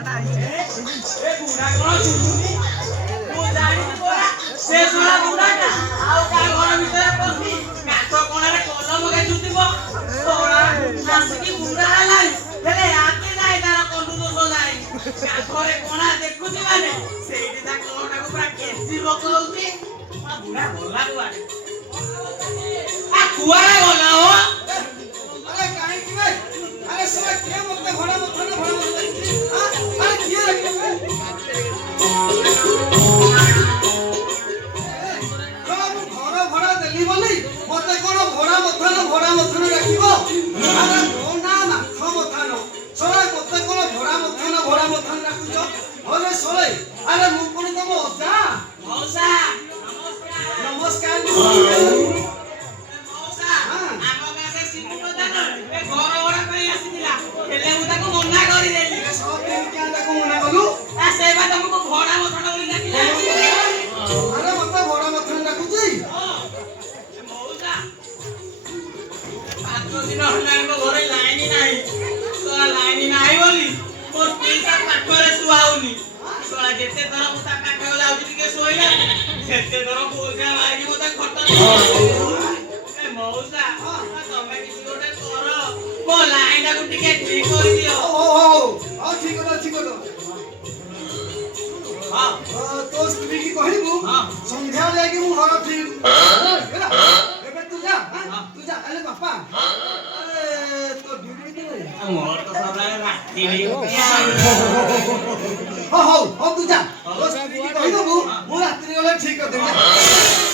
ବୁଢାଟା ଆଇଛି ଏ ବୁଢା କଣ ଚୁଟୁନି ମୁଁ ଜାଣିଛି ପରା ସେ ଶଳା ବୁଢାଟା ଆଉ ତା ଘର ଭିତରେ ପଶି କାଠ କଣାରେ କଲମ କାଚୁଥିବ ଶଳା ଆସିକି ବୁଢା ହେଲାଣି ହେଲେ ଆତେ ଯାଇ ତାର କଣ୍ଡୁ ଦୋଷ ନାହିଁ କାଠରେ କଣା ଦେଖୁଛି ମାନେ ସେଇଠି ତା କଳଟାକୁ ପୁରା କେଞ୍ଚି ପକଉଛି ବୁଢା ଗଲା କୁଆଡେ କୁଆଡେ ଗଲା ହୋ अरे काहे की भाई अरे साला के मते घोड़ा मथने हां अरे किए रखे घर भड़ा देली बोली मते कोन घोड़ा मथने रखिबो अरे कोना माथ मथानो सोला मते कोन घोड़ा मथने रखुचो अरे सोले अरे मु कोन तम अजा मौसा नमस्कार ହେଲେ ମୁଁ ତାକୁ ମନା କରିଦେଲି ତାକୁ ମନା କଲୁ ସେ ବା ତମକୁ ଭଡା ମଥଣ ବୋଲି ଡାକିଲା ଆରେ ମତେ ଭଡା ମଥଣ ଡାକୁଛି ମଉସା 5 ଦିନ ହେଲାଣି ମୋ ଘରେ ଲାଇନ ନାହିଁ ତ ଲାଇନ ନାହିଁ ବୋଲି ମୋ ସ୍ତ୍ରୀ ତା ପାଖରେ ଶୁଆଉନି ଶଳା ଯେତେ ଥର ମୁଁ ତା ପାଖରେ ଯାଉଛି ଟିକେ ଶୋଇଲା ସେତେ ଥର ପଇସା ମାରିକି ମୁଁ ତା ଖଟ ମଉସା ତମେ କିଛି ଗୋଟେ କର ମୋ ଲାଇନଟାକୁ ଟିକେ ଠିକ କରିଦିଅ ହଉ ଠିକ କର तो स्त्री की कहबू संध्या लेके मु घर ठीक ହେଲା ଏବେ ତୁ जा अरे बापा अरे तो ड्यूटी के मोर तो सबला राती नहीं हो तू जा तो स्त्री की कहि दबू मु रात्रि गले ठीक कर देबे